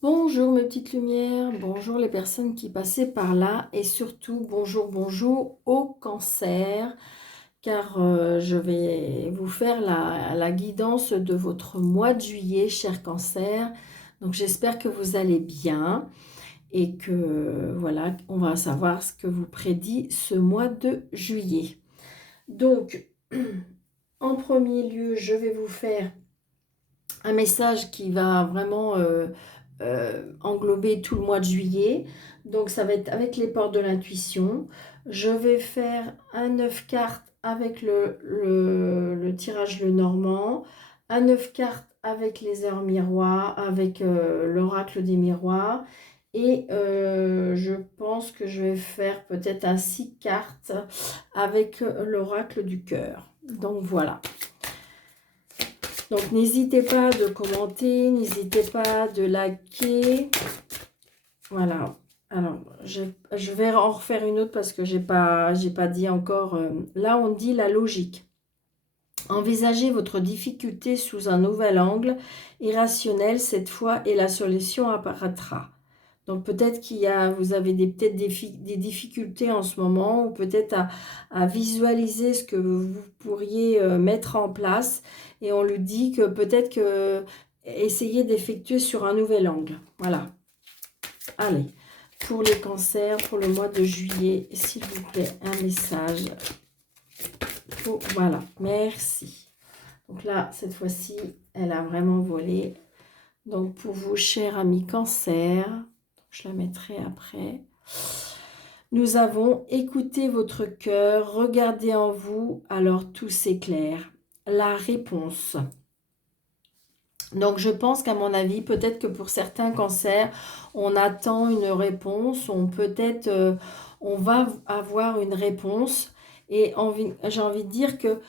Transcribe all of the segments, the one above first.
Bonjour mes petites lumières, bonjour les personnes qui passaient par là et surtout bonjour au cancer car je vais vous faire la guidance de votre mois de juillet, cher cancer. Donc j'espère que vous allez bien et que voilà, on va savoir ce que vous prédit ce mois de juillet. Donc en premier lieu, je vais vous faire un message qui va vraiment englober tout le mois de juillet. Donc ça va être avec les portes de l'intuition. Je vais faire un 9 cartes avec le tirage le normand, un 9 cartes avec les heures miroirs, avec l'oracle des miroirs. Et je pense que je vais faire peut-être un 6 cartes avec l'oracle du cœur. Donc voilà. Donc n'hésitez pas de commenter, n'hésitez pas de liker. Voilà. Alors, je vais en refaire une autre parce que j'ai pas dit encore. Là, on dit la logique. Envisagez votre difficulté sous un nouvel angle, irrationnel cette fois, et la solution apparaîtra. Donc peut-être vous avez peut-être des difficultés en ce moment, ou peut-être à visualiser ce que vous pourriez mettre en place. Et on lui dit que peut-être que essayez d'effectuer sur un nouvel angle. Voilà. Allez, pour les cancers, pour le mois de juillet, s'il vous plaît, un message. Voilà, merci. Donc là, cette fois-ci, elle a vraiment volé. Donc pour vous, cher ami cancer, je la mettrai après. Nous avons écouté votre cœur, regardez en vous, alors tout s'éclaire. La réponse. Donc je pense qu'à mon avis, peut-être que pour certains cancers, on attend une réponse, on va avoir une réponse. Et j'ai envie de dire que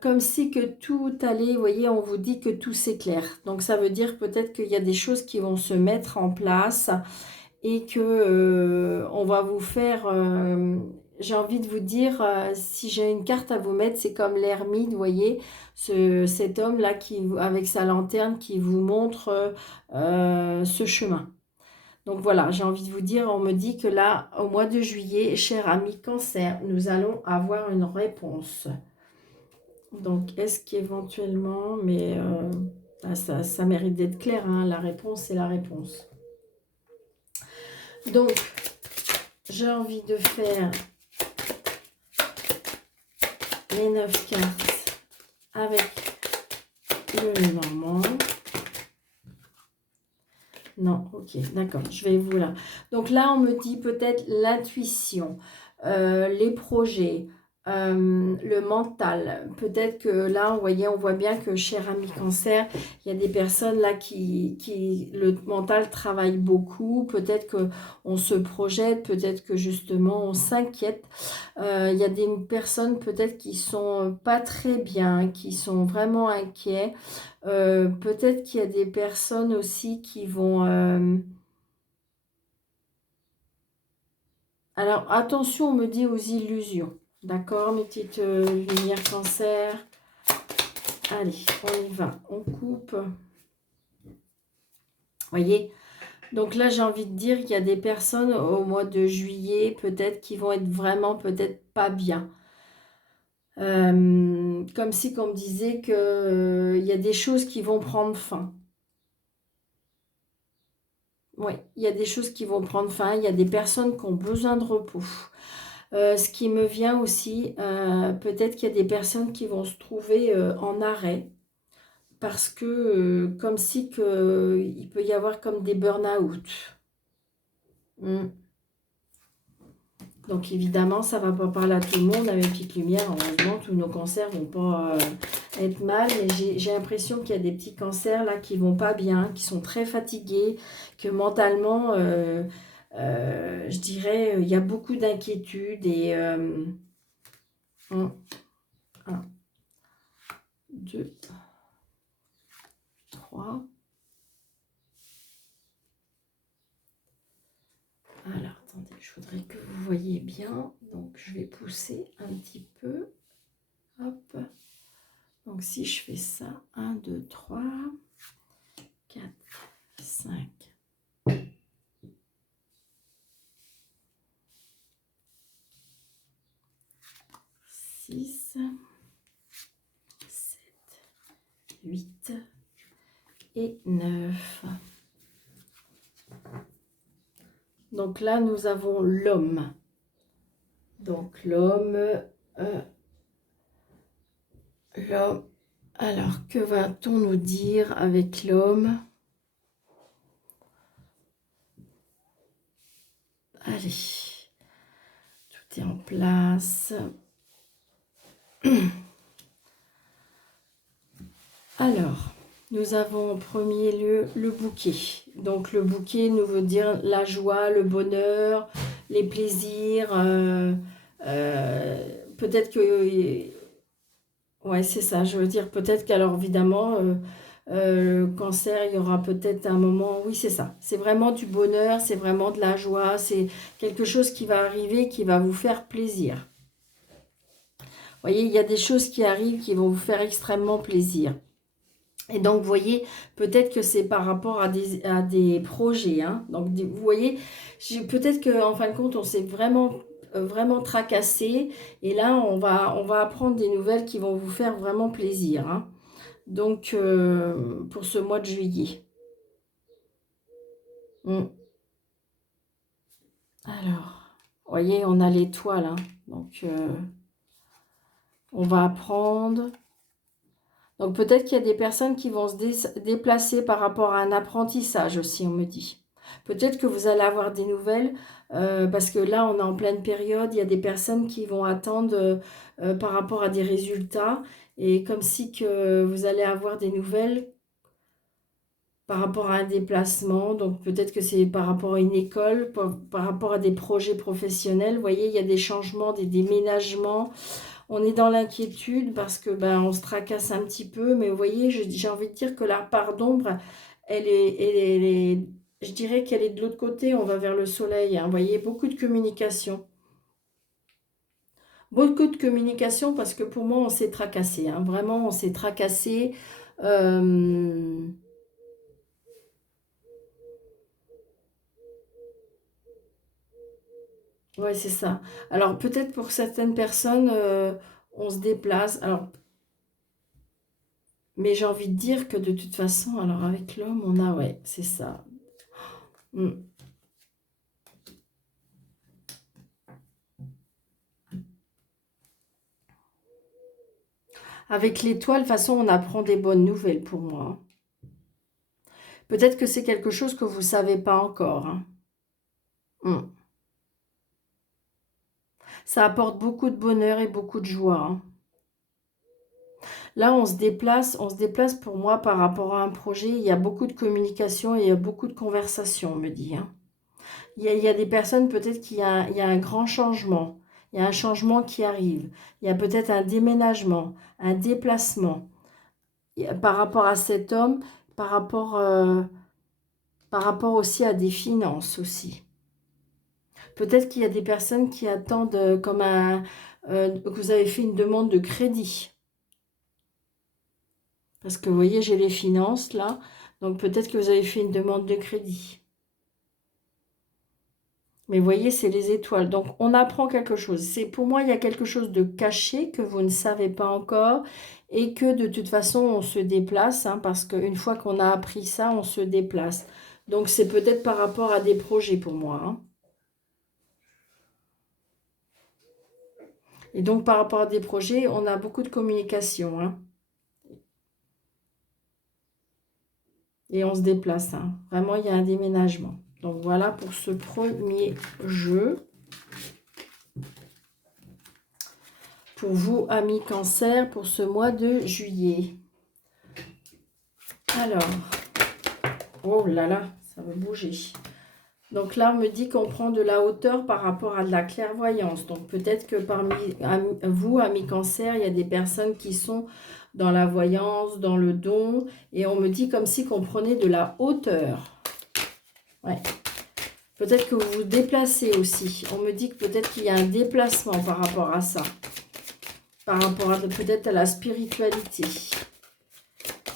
comme si que tout allait, vous voyez, on vous dit que tout s'éclaire. Donc ça veut dire peut-être qu'il y a des choses qui vont se mettre en place et que on va vous faire, j'ai envie de vous dire, si j'ai une carte à vous mettre, c'est comme l'ermite, vous voyez, cet homme-là avec sa lanterne qui vous montre ce chemin. Donc voilà, j'ai envie de vous dire, on me dit que là, au mois de juillet, cher ami cancer, nous allons avoir une réponse. Donc, est-ce qu'éventuellement, mais ça mérite d'être clair, hein, la réponse, c'est la réponse. Donc, j'ai envie de faire les 9 cartes avec le normand. Non, ok, d'accord, je vais vous là. Donc là, on me dit peut-être l'intuition, les projets, le mental. Peut-être que là, vous voyez, on voit bien que, cher ami cancer, il y a des personnes là le mental travaille beaucoup. Peut-être qu'on se projette, peut-être que justement, on s'inquiète. Il y a des personnes peut-être qui sont pas très bien, qui sont vraiment inquiets. Peut-être qu'il y a des personnes aussi qui vont... Alors, attention, on me dit aux illusions. D'accord, mes petites lumières cancer. Allez, on y va. On coupe. Voyez. Donc là, j'ai envie de dire qu'il y a des personnes au mois de juillet, peut-être, qui vont être vraiment, peut-être, pas bien. Comme si on me disait qu'il y a des choses qui vont prendre fin. Oui, il y a des choses qui vont prendre fin. Il y a des personnes qui ont besoin de repos. Ce qui me vient aussi, peut-être qu'il y a des personnes qui vont se trouver en arrêt parce que comme si il peut y avoir comme des burn-out. Mm. Donc évidemment, ça ne va pas parler à tout le monde. Avec Petite Lumière, heureusement, tous nos cancers ne vont pas être mal. Mais j'ai l'impression qu'il y a des petits cancers là qui vont pas bien, qui sont très fatigués, que mentalement, je dirais, il y a beaucoup d'inquiétudes et... 1, 2, 3. Alors, attendez, je voudrais que vous voyez bien. Donc, je vais pousser un petit peu. Hop. Donc, si je fais ça, 1, 2, 3, 4, 5, et 9. Donc là, nous avons l'homme. Donc l'homme, l'homme. Alors, que va-t-on nous dire avec l'homme? Allez, tout est en place. Alors, nous avons en premier lieu le bouquet. Donc le bouquet nous veut dire la joie, le bonheur, les plaisirs. Peut-être que... Ouais, c'est ça. Je veux dire, peut-être qu'alors, évidemment, le cancer, il y aura peut-être un moment... Oui, c'est ça. C'est vraiment du bonheur, c'est vraiment de la joie. C'est quelque chose qui va arriver, qui va vous faire plaisir. Vous voyez, il y a des choses qui arrivent qui vont vous faire extrêmement plaisir. Et donc, vous voyez, peut-être que c'est par rapport à des projets. Hein. Donc, vous voyez, peut-être qu'en fin de compte, on s'est vraiment tracassé. Et là, on va apprendre des nouvelles qui vont vous faire vraiment plaisir. Hein. Donc, pour ce mois de juillet. Alors, vous voyez, on a l'étoile. Hein. Donc, on va apprendre... Donc peut-être qu'il y a des personnes qui vont se déplacer par rapport à un apprentissage aussi, on me dit. Peut-être que vous allez avoir des nouvelles, parce que là, on est en pleine période, il y a des personnes qui vont attendre par rapport à des résultats, et comme si que vous allez avoir des nouvelles par rapport à un déplacement, donc peut-être que c'est par rapport à une école, par rapport à des projets professionnels. Vous voyez, il y a des changements, des déménagements. On est dans l'inquiétude parce que on se tracasse un petit peu, mais vous voyez, j'ai envie de dire que la part d'ombre, je dirais qu'elle est de l'autre côté, on va vers le soleil. Hein, vous voyez, beaucoup de communication. Beaucoup de communication parce que pour moi, on s'est tracassé. Hein, vraiment, on s'est tracassé. Ouais, c'est ça. Alors, peut-être pour certaines personnes, on se déplace. Alors, mais j'ai envie de dire que de toute façon, alors avec l'homme, on a, ouais, c'est ça. Mm. Avec l'étoile, de toute façon, on apprend des bonnes nouvelles pour moi. Peut-être que c'est quelque chose que vous ne savez pas encore. Hein. Mm. Ça apporte beaucoup de bonheur et beaucoup de joie. Hein. Là, on se déplace pour moi par rapport à un projet. Il y a beaucoup de communication et il y a beaucoup de conversation, on me dit. Hein. Il y a des personnes, peut-être il y a un grand changement. Il y a un changement qui arrive. Il y a peut-être un déménagement, un déplacement. Par rapport à cet homme, par rapport, par rapport aussi à des finances aussi. Peut-être qu'il y a des personnes qui attendent que vous avez fait une demande de crédit. Parce que vous voyez, j'ai les finances là. Donc peut-être que vous avez fait une demande de crédit. Mais vous voyez, c'est les étoiles. Donc on apprend quelque chose. Pour moi, il y a quelque chose de caché que vous ne savez pas encore. Et que de toute façon, on se déplace. Hein, parce qu'une fois qu'on a appris ça, on se déplace. Donc c'est peut-être par rapport à des projets pour moi. Hein. Et donc, par rapport à des projets, on a beaucoup de communication. Hein, et on se déplace. Hein. Vraiment, il y a un déménagement. Donc, voilà pour ce premier jeu. Pour vous, amis Cancer, pour ce mois de juillet. Alors, oh là là, ça va bouger. Donc là, on me dit qu'on prend de la hauteur par rapport à de la clairvoyance. Donc peut-être que parmi vous, amis Cancer, il y a des personnes qui sont dans la voyance, dans le don. Et on me dit comme si qu'on prenait de la hauteur. Ouais. Peut-être que vous vous déplacez aussi. On me dit que peut-être qu'il y a un déplacement par rapport à ça. Par rapport à peut-être à la spiritualité.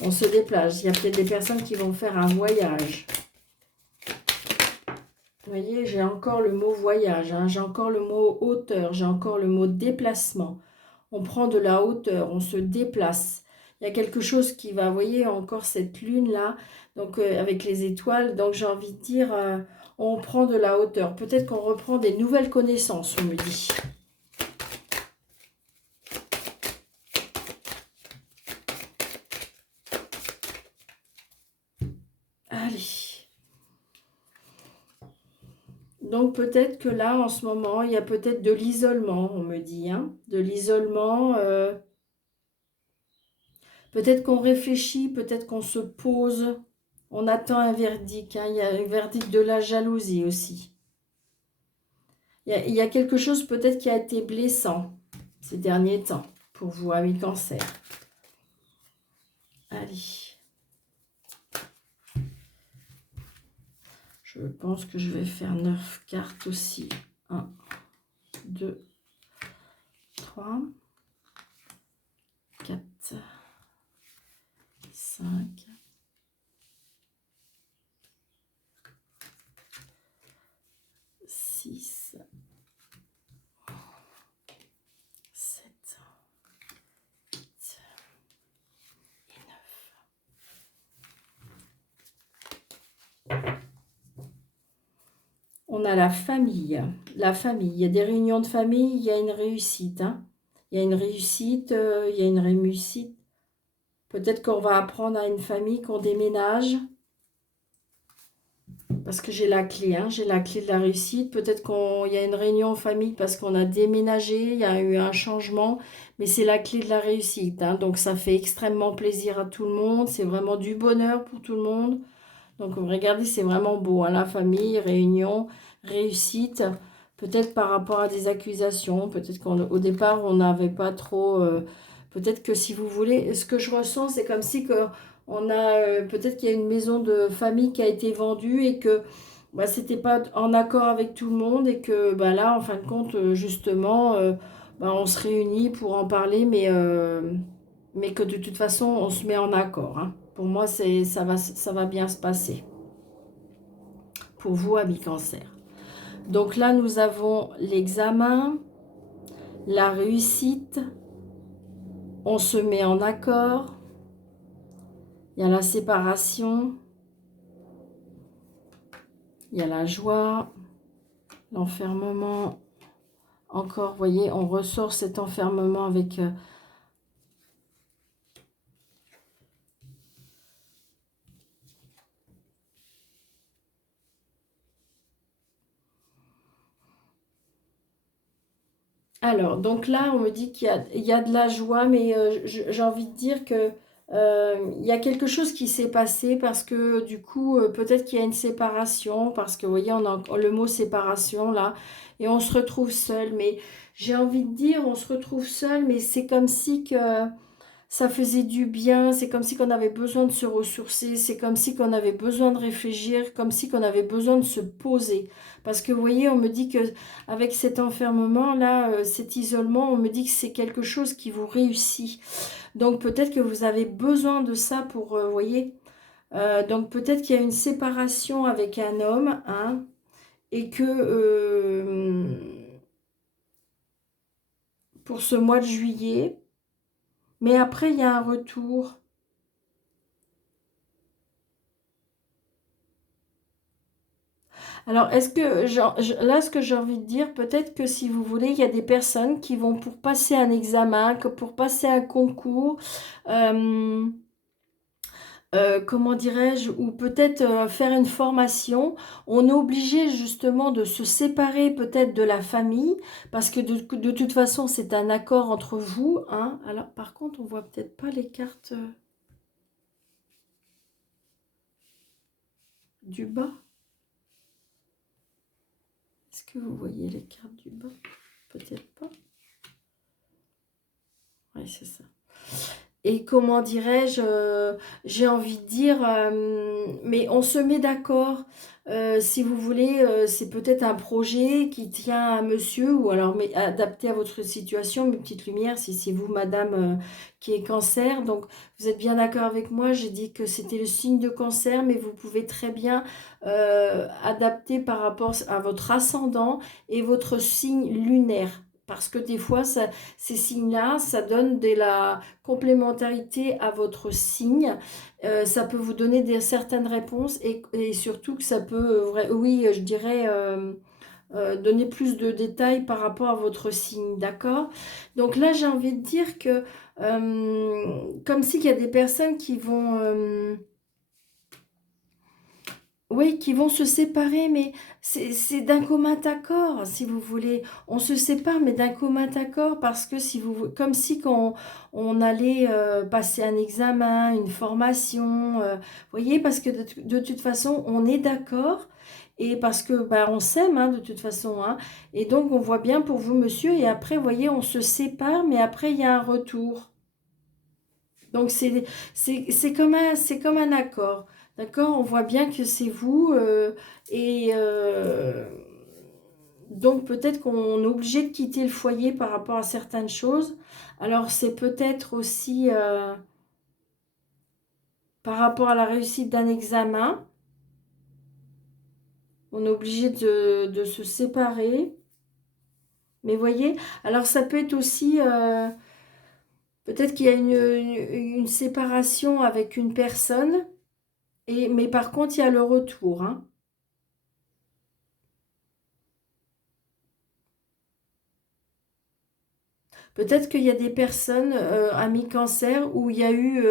On se déplace. Il y a peut-être des personnes qui vont faire un voyage. Vous voyez, j'ai encore le mot voyage, hein, j'ai encore le mot hauteur, j'ai encore le mot déplacement. On prend de la hauteur, on se déplace. il y a quelque chose qui va, vous voyez, encore cette lune-là, donc avec les étoiles. Donc j'ai envie de dire, on prend de la hauteur. Peut-être qu'on reprend des nouvelles connaissances, on me dit. Allez. Donc peut-être que là, en ce moment, il y a peut-être de l'isolement, on me dit. Hein, de l'isolement. Peut-être qu'on réfléchit, peut-être qu'on se pose. On attend un verdict. Hein, il y a un verdict de la jalousie aussi. Il y a quelque chose peut-être qui a été blessant ces derniers temps pour vous, amis Cancer. Allez. Je pense que je vais faire 9 cartes aussi. 1, 2, 3, 4, 5, 6, 7, 8 et 9. On a la famille. La famille. Il y a des réunions de famille, il y a une réussite. Hein. Il y a une réussite, il y a une réussite. Peut-être qu'on va apprendre à une famille qu'on déménage. Parce que j'ai la clé, hein, j'ai la clé de la réussite. Peut-être qu'il y a une réunion en famille parce qu'on a déménagé, il y a eu un changement, mais c'est la clé de la réussite. Hein, donc ça fait extrêmement plaisir à tout le monde, c'est vraiment du bonheur pour tout le monde. Donc regardez, c'est vraiment beau, hein, la famille, réunion, réussite. Peut-être par rapport à des accusations, peut-être qu'au départ, on n'avait pas trop... peut-être que si vous voulez, ce que je ressens, c'est comme si que on a peut-être qu'il y a une maison de famille qui a été vendue et que bah, c'était pas en accord avec tout le monde et que bah, là, en fin de compte, justement, bah, on se réunit pour en parler, mais que de toute façon, on se met en accord. Hein. Pour moi, ça va bien se passer. Pour vous, amis Cancer. Donc là, nous avons l'examen, la réussite, on se met en accord, il y a la séparation, il y a la joie, l'enfermement. Encore, vous voyez, on ressort cet enfermement avec... Alors, donc là, on me dit il y a de la joie, mais j'ai envie de dire que il y a quelque chose qui s'est passé parce que du coup, peut-être qu'il y a une séparation, parce que vous voyez, on a le mot séparation là, et on se retrouve seul. Mais j'ai envie de dire, on se retrouve seul, mais c'est comme si que ça faisait du bien, c'est comme si qu'on avait besoin de se ressourcer, c'est comme si qu'on avait besoin de réfléchir, comme si qu'on avait besoin de se poser. Parce que vous voyez, on me dit que avec cet enfermement-là, cet isolement, on me dit que c'est quelque chose qui vous réussit. Donc peut-être que vous avez besoin de ça pour, vous voyez, donc peut-être qu'il y a une séparation avec un homme, hein, et que pour ce mois de juillet, mais après il y a un retour. Alors, est-ce que, là, ce que j'ai envie de dire, peut-être que si vous voulez, il y a des personnes qui vont pour passer un examen, que pour passer un concours, euh, comment dirais-je, ou peut-être faire une formation, on est obligé justement de se séparer peut-être de la famille, parce que de toute façon, c'est un accord entre vous. Hein. Alors, par contre, on voit peut-être pas les cartes du bas. Est-ce que vous voyez les cartes du bas? Peut-être pas. Oui, c'est ça. Et comment dirais-je, j'ai envie de dire, mais on se met d'accord, si vous voulez, c'est peut-être un projet qui tient à monsieur, ou alors mais, adapté à votre situation, mes petites lumières, si c'est vous, madame, qui est cancer, donc vous êtes bien d'accord avec moi, j'ai dit que c'était le signe de cancer, mais vous pouvez très bien adapter par rapport à votre ascendant et votre signe lunaire. Parce que des fois, ces signes-là, ça donne de la complémentarité à votre signe. Ça peut vous donner certaines réponses et surtout que ça peut, oui, je dirais, donner plus de détails par rapport à votre signe, d'accord? Donc là, j'ai envie de dire que, comme si qu'il y a des personnes qui vont... oui, qui vont se séparer, mais c'est d'un commun accord, si vous voulez. On se sépare, mais d'un commun accord, parce que si vous, comme si quand on allait passer un examen, une formation, vous voyez, parce que de toute façon, on est d'accord, et parce que bah, on s'aime, hein, de toute façon, hein, et donc on voit bien pour vous, monsieur, et après, vous voyez, on se sépare, mais après, il y a un retour. Donc c'est comme un accord. D'accord? On voit bien que c'est vous et donc peut-être qu'on est obligé de quitter le foyer par rapport à certaines choses. Alors c'est peut-être aussi par rapport à la réussite d'un examen. On est obligé de se séparer. Mais voyez, alors ça peut être aussi peut-être qu'il y a une séparation avec une personne. Mais par contre, il y a le retour, hein. Peut-être qu'il y a des personnes, amis cancer, où il y a eu,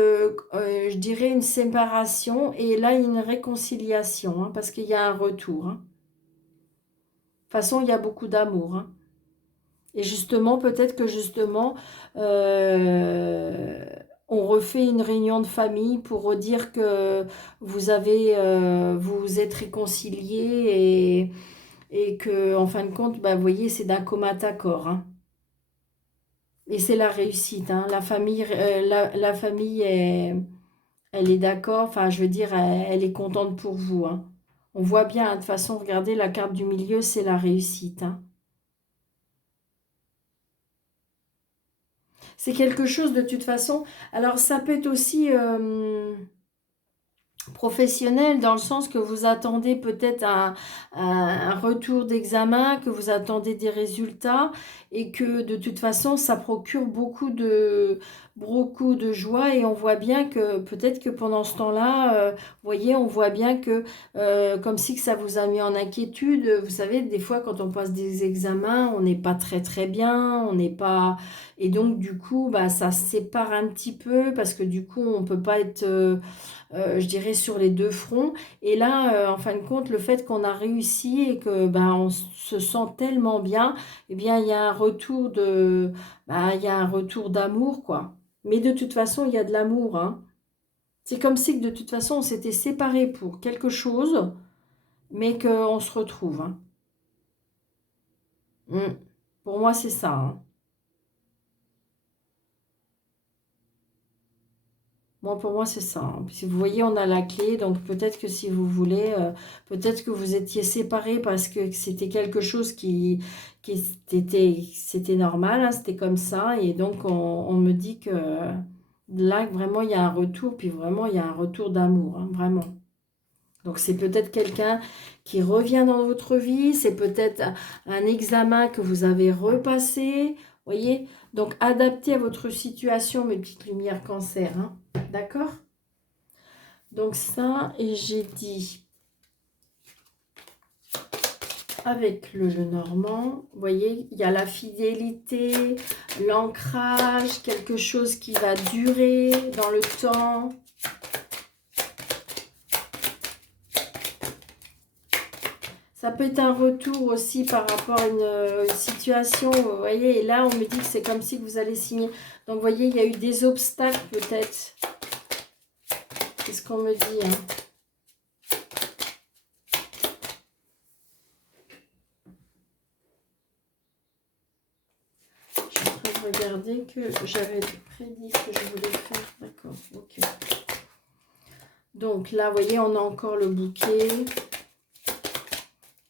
je dirais, une séparation et là, il y a une réconciliation, hein, parce qu'il y a un retour, hein. De toute façon, il y a beaucoup d'amour, hein. Et justement, peut-être que justement, euh, on refait une réunion de famille pour redire que vous vous êtes réconciliés et que, en fin de compte, bah, vous voyez, c'est d'un commun accord, hein. Et c'est la réussite, hein. La famille elle est d'accord. Enfin, je veux dire, elle est contente pour vous, hein. On voit bien, hein, de toute façon, regardez, la carte du milieu, c'est la réussite, hein. C'est quelque chose de toute façon. Alors, ça peut être aussi professionnel dans le sens que vous attendez peut-être un retour d'examen, que vous attendez des résultats et que de toute façon ça procure beaucoup de joie et on voit bien que peut-être que pendant ce temps-là, vous voyez, on voit bien que comme si que ça vous a mis en inquiétude. Vous savez, des fois quand on passe des examens, on n'est pas très bien, on n'est pas... Et donc du coup, bah, ça se sépare un petit peu parce que du coup, on peut pas être... je dirais, sur les deux fronts. Et là, en fin de compte, le fait qu'on a réussi et que ben, on se sent tellement bien, eh bien, il y a un retour il y a un retour d'amour, quoi. Mais de toute façon, il y a de l'amour, hein. C'est comme si que de toute façon, on s'était séparés pour quelque chose, mais qu'on se retrouve, hein. Mm. Pour moi, c'est ça, hein. Moi, pour moi, c'est ça, hein. Si vous voyez, on a la clé, donc peut-être que si vous voulez, peut-être que vous étiez séparés parce que c'était quelque chose c'était normal, hein, c'était comme ça, et donc on me dit que là, vraiment, il y a un retour, puis vraiment, il y a un retour d'amour, hein, vraiment. Donc c'est peut-être quelqu'un qui revient dans votre vie, c'est peut-être un examen que vous avez repassé, voyez. Donc adapté à votre situation, mes petites lumières cancer, hein. D'accord? Donc ça, et j'ai dit avec le Normand, vous voyez, il y a la fidélité, l'ancrage, quelque chose qui va durer dans le temps. Ça peut être un retour aussi par rapport à une situation, vous voyez, et là on me dit que c'est comme si vous allez signer. Donc vous voyez, il y a eu des obstacles peut-être. C'est ce qu'on me dit, hein. Je suis en train de regarder que j'avais prédit ce que je voulais faire. D'accord, ok. Donc là, vous voyez, on a encore le bouquet.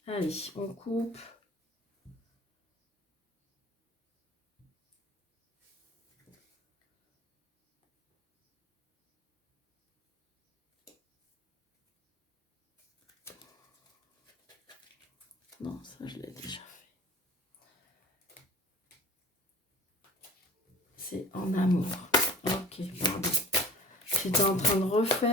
Allez, on coupe. Non, ça, je l'ai déjà fait. c'est en amour. Ok, pardon. J'étais en train de refaire.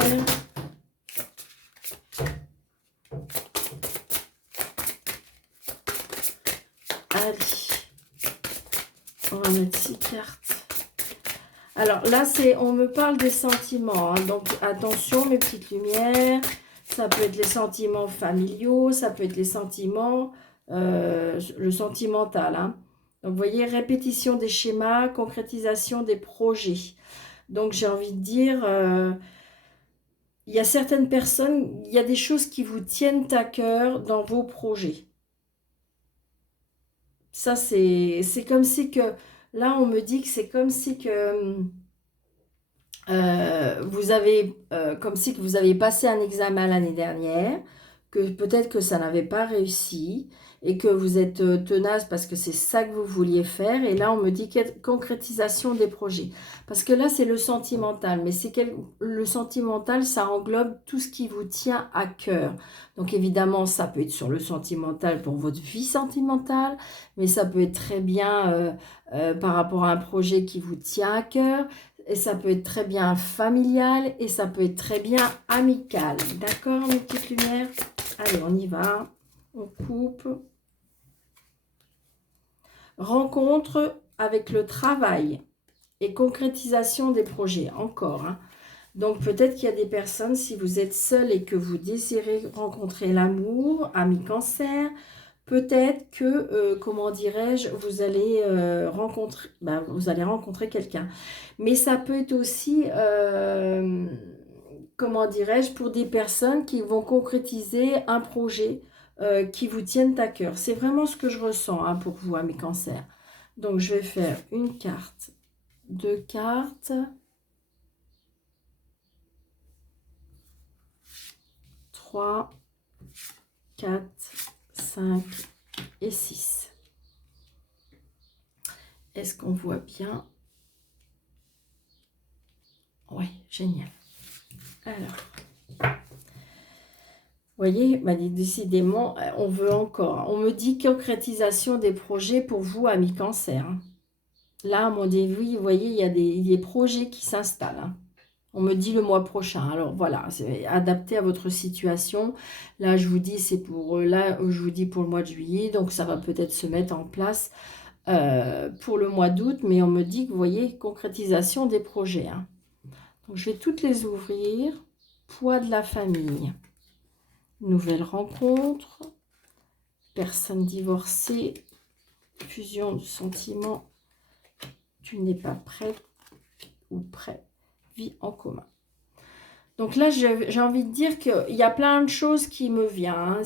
Allez. On va mettre 6 cartes. Alors là, on me parle des sentiments. Hein. Donc attention, mes petites lumières. Ça peut être les sentiments familiaux, ça peut être les sentiments, le sentimental. Hein. Donc vous voyez, répétition des schémas, concrétisation des projets. Donc j'ai envie de dire, il y a certaines personnes, il y a des choses qui vous tiennent à cœur dans vos projets. Ça, c'est comme si que, là, on me dit que c'est comme si que vous avez, comme si que vous aviez passé un examen l'année dernière, que peut-être que ça n'avait pas réussi, et que vous êtes tenace parce que c'est ça que vous vouliez faire, et là, on me dit concrétisation des projets. Parce que là, c'est le sentimental, mais le sentimental, ça englobe tout ce qui vous tient à cœur. Donc, évidemment, ça peut être sur le sentimental pour votre vie sentimentale, mais ça peut être très bien par rapport à un projet qui vous tient à cœur. Et ça peut être très bien familial et ça peut être très bien amical. D'accord, mes petites lumières? Allez, on y va. On coupe. Rencontre avec le travail et concrétisation des projets. Encore. Hein. Donc, peut-être qu'il y a des personnes, si vous êtes seul et que vous désirez rencontrer l'amour, ami cancer, peut-être que, comment dirais-je, vous allez rencontrer quelqu'un. Mais ça peut être aussi, comment dirais-je, pour des personnes qui vont concrétiser un projet qui vous tiennent à cœur. C'est vraiment ce que je ressens hein, pour vous, mes cancers. Donc, je vais faire une carte, 2 cartes, 3, 4, 5 et 6. Est-ce qu'on voit bien? Oui, génial. Alors, vous voyez, m'a dit décidément, on veut encore. On me dit concrétisation des projets pour vous, amis cancer. Là, à mon début, vous voyez, il y a des projets qui s'installent. Hein. On me dit le mois prochain. Alors voilà, c'est adapté à votre situation. Là, je vous dis, c'est pour là, je vous dis pour le mois de juillet, donc ça va peut-être se mettre en place pour le mois d'août. Mais on me dit que vous voyez, concrétisation des projets. Hein. Donc je vais toutes les ouvrir. Poids de la famille. Nouvelle rencontre. Personne divorcée. Fusion de sentiments. Tu n'es pas prête ou prêt. Vie en commun. Donc là, j'ai envie de dire qu'il y a plein de choses qui me viennent. Hein.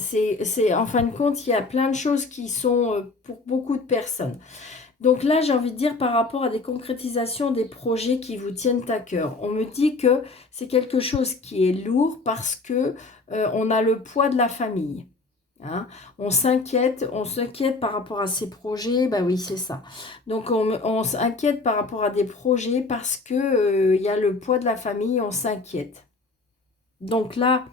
En fin de compte, il y a plein de choses qui sont pour beaucoup de personnes. Donc là, j'ai envie de dire par rapport à des concrétisations des projets qui vous tiennent à cœur. On me dit que c'est quelque chose qui est lourd parce que on a le poids de la famille. Hein. On s'inquiète par rapport à ces projets. Ben oui, c'est ça. Donc on s'inquiète par rapport à des projets parce que il y a le poids de la famille, on s'inquiète. Donc là,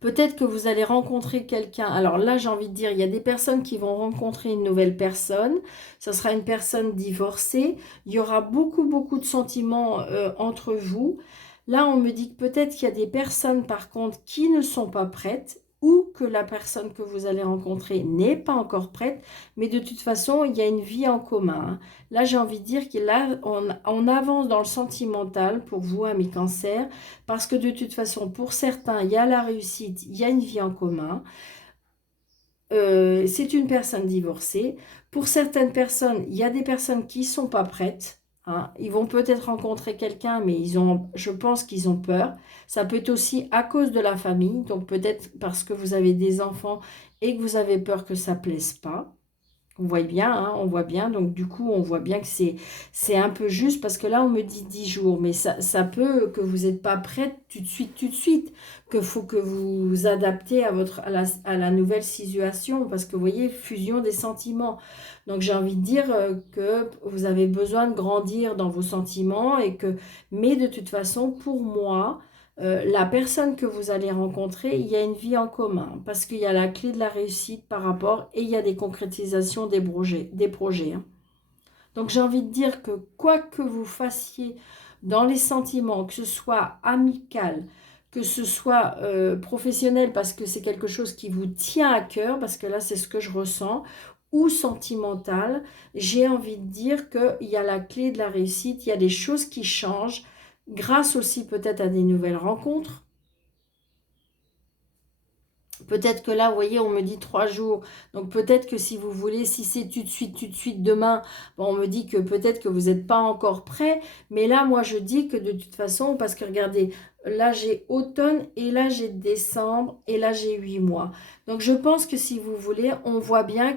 peut-être que vous allez rencontrer quelqu'un. Alors là, j'ai envie de dire, il y a des personnes qui vont rencontrer une nouvelle personne. Ce sera une personne divorcée. Il y aura beaucoup, beaucoup de sentiments entre vous. Là, on me dit que peut-être qu'il y a des personnes, par contre, qui ne sont pas prêtes ou que la personne que vous allez rencontrer n'est pas encore prête. Mais de toute façon, il y a une vie en commun. Hein. Là, j'ai envie de dire que là, on avance dans le sentimental pour vous, amis cancers. Parce que de toute façon, pour certains, il y a la réussite, il y a une vie en commun. C'est une personne divorcée. Pour certaines personnes, il y a des personnes qui ne sont pas prêtes. Hein. Ils vont peut-être rencontrer quelqu'un, mais je pense qu'ils ont peur. Ça peut être aussi à cause de la famille. Donc peut-être parce que vous avez des enfants et que vous avez peur que ça ne plaise pas. On voit bien, hein, on voit bien. Donc, du coup, on voit bien que c'est un peu juste parce que là, on me dit 10 jours. Mais ça peut que vous n'êtes pas prête tout de suite. Qu'il faut que vous vous adaptez à la nouvelle situation. Parce que, vous voyez, fusion des sentiments. Donc, j'ai envie de dire que vous avez besoin de grandir dans vos sentiments. Mais de toute façon, pour moi... la personne que vous allez rencontrer, il y a une vie en commun parce qu'il y a la clé de la réussite par rapport et il y a des concrétisations des projets. Hein. Donc j'ai envie de dire que quoi que vous fassiez dans les sentiments, que ce soit amical, que ce soit professionnel, parce que c'est quelque chose qui vous tient à cœur, parce que là c'est ce que je ressens, ou sentimental, j'ai envie de dire qu'il y a la clé de la réussite, il y a des choses qui changent, grâce aussi peut-être à des nouvelles rencontres. Peut-être que là, vous voyez, on me dit 3 jours. Donc peut-être que si vous voulez, si c'est tout de suite demain, bon, on me dit que peut-être que vous n'êtes pas encore prêt. Mais là, moi, je dis que de toute façon, parce que regardez, là, j'ai automne et là, j'ai décembre et là, j'ai 8 mois. Donc je pense que si vous voulez, on voit bien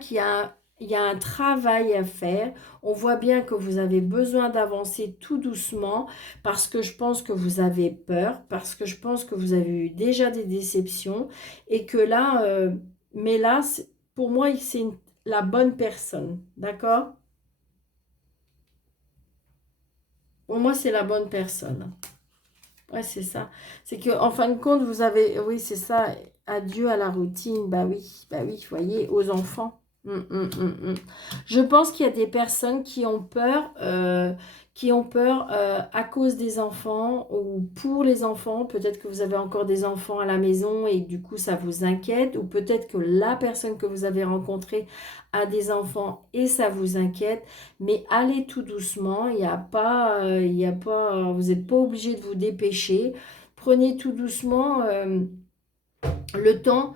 il y a un travail à faire. On voit bien que vous avez besoin d'avancer tout doucement parce que je pense que vous avez peur, parce que je pense que vous avez eu déjà des déceptions et que là, mais là, pour moi, c'est la bonne personne, d'accord? Pour moi, c'est la bonne personne. Ouais, c'est ça. C'est que en fin de compte, vous avez, oui, c'est ça, adieu à la routine, bah oui, vous voyez, aux enfants. Je pense qu'il y a des personnes qui ont peur à cause des enfants ou pour les enfants. Peut-être que vous avez encore des enfants à la maison et du coup, ça vous inquiète. Ou peut-être que la personne que vous avez rencontrée a des enfants et ça vous inquiète. Mais allez tout doucement, il y a pas, vous n'êtes pas obligé de vous dépêcher. Prenez tout doucement le temps,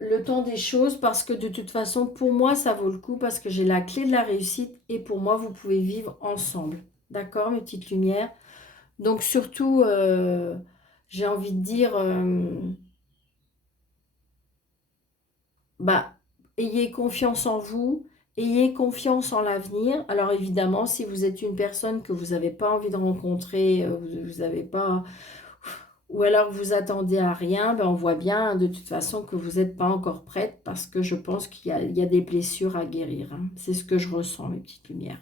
le temps des choses parce que de toute façon, pour moi, ça vaut le coup parce que j'ai la clé de la réussite et pour moi, vous pouvez vivre ensemble. D'accord, mes petites lumières? Donc surtout, j'ai envie de dire, bah, ayez confiance en vous, ayez confiance en l'avenir. Alors évidemment, si vous êtes une personne que vous n'avez pas envie de rencontrer, vous n'avez pas, ou alors vous attendez à rien, ben on voit bien de toute façon que vous n'êtes pas encore prête parce que je pense il y a des blessures à guérir, hein. C'est ce que je ressens, mes petites lumières.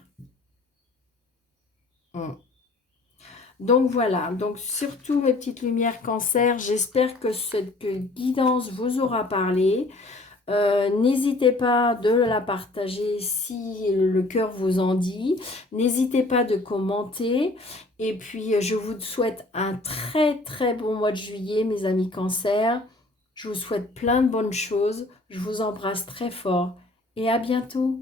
Mm. Donc voilà, donc surtout mes petites lumières cancer, j'espère que cette guidance vous aura parlé. N'hésitez pas de la partager si le cœur vous en dit. N'hésitez pas de commenter. Et puis, je vous souhaite un très très bon mois de juillet, mes amis cancer. Je vous souhaite plein de bonnes choses. Je vous embrasse très fort et à bientôt.